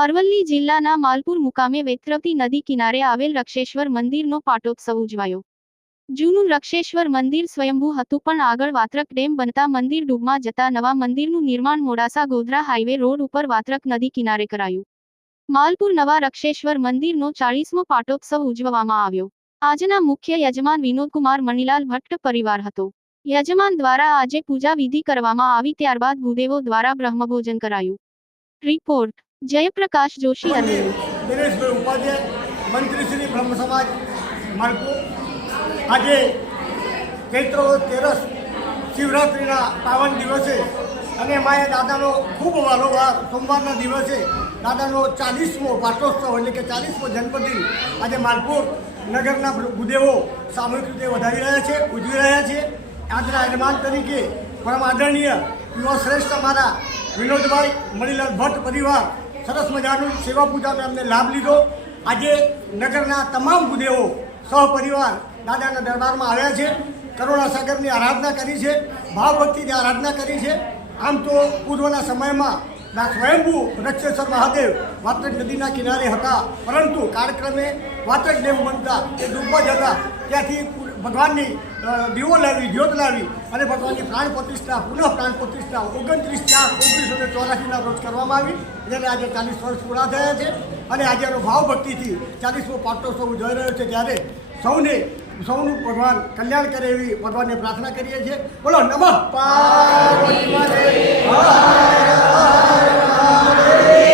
અરવલ્લી જિલ્લાના માલપુર મુકામે વેત્રવતી નદી કિનારે આવેલ રક્ષેશ્વર મંદિરનો પાટોત્સવ ઉજવાયો। જૂનું રક્ષેશ્વર મંદિર સ્વયંભૂ હતું, પણ આગળ વાત્રક ડેમ બનતા મંદિર ડૂબમાં જતા નવા મંદિરનું નિર્માણ મોડાસા ગોધરા હાઈવે રોડ ઉપર વાત્રક નદી કિનારે કરાયું। માલપુર નવા રક્ષેશ્વર મંદિરનો 40મો પાટોત્સવ ઉજવવામાં આવ્યો। આજના મુખ્ય યજમાન વિનોદકુમાર મણીલાલ ભટ્ટ પરિવાર હતો। યજમાન દ્વારા આજે પૂજા વિધિ કરવામાં આવી, ત્યારબાદ ભૂદેવો દ્વારા બ્રહ્મભોજન કરાયું। રિપોર્ટ जयप्रकाश जोशी। दिनेशभाई उपाध्याय, मंत्री श्री ब्रह्म समाज मालपुर। आज चैत्र तेरस शिवरात्रिना पावन दिवसे અને માએ દાદાનો ખૂબ વારોવાર સોમવારના દિવસે દાદાનો 40મો પાટોત્સવ એટલે કે 40મો જન્મદિન આજે માલપુર નગરના ભૂદેવો સામૂહિક રીતે વધાવી રહ્યા છે, ઉજવી રહ્યા છે। આજના યજમાન તરીકે પરમ આદરણીય યુવા શ્રેષ્ઠ અમારા વિનોદભાઈ મણીલાલ ભટ્ટ પરિવાર સરસ મજાનું સેવા પૂજાનો અમને લાભ લીધો। આજે નગરના તમામ ભૂદેવો સહપરિવાર દાદાના દરબારમાં આવ્યા છે, કરુણાસાગરની આરાધના કરી છે, ભાવભક્તિની આરાધના કરી છે। આમ તો પૂર્વના સમયમાં સ્વયંભૂ રક્ષેશ્વર મહાદેવ વાત્રક નદીના કિનારે હતા, પરંતુ કાળક્રમે વાત્રક ડેમ બનતા એ ડૂબવા જતા ત્યાંથી ભગવાનની દીવો લાવી, જ્યોત લાવી અને ભગવાનની પ્રાણ પ્રતિષ્ઠા, પુનઃ પ્રાણ પ્રતિષ્ઠા 29/4/1984ના રોજ કરવામાં આવી, જેને આજે 40 વર્ષ પૂરા થયા છે। અને આજે એનો ભાવભક્તિથી 40મો પાટોત્સવ ઉજવાઈ રહ્યો છે, ત્યારે સૌનું ભગવાન કલ્યાણ કરે એવી ભગવાનને પ્રાર્થના કરીએ છીએ। બોલો નમઃ પાર્વતી માતે હર હર મહાદેવ।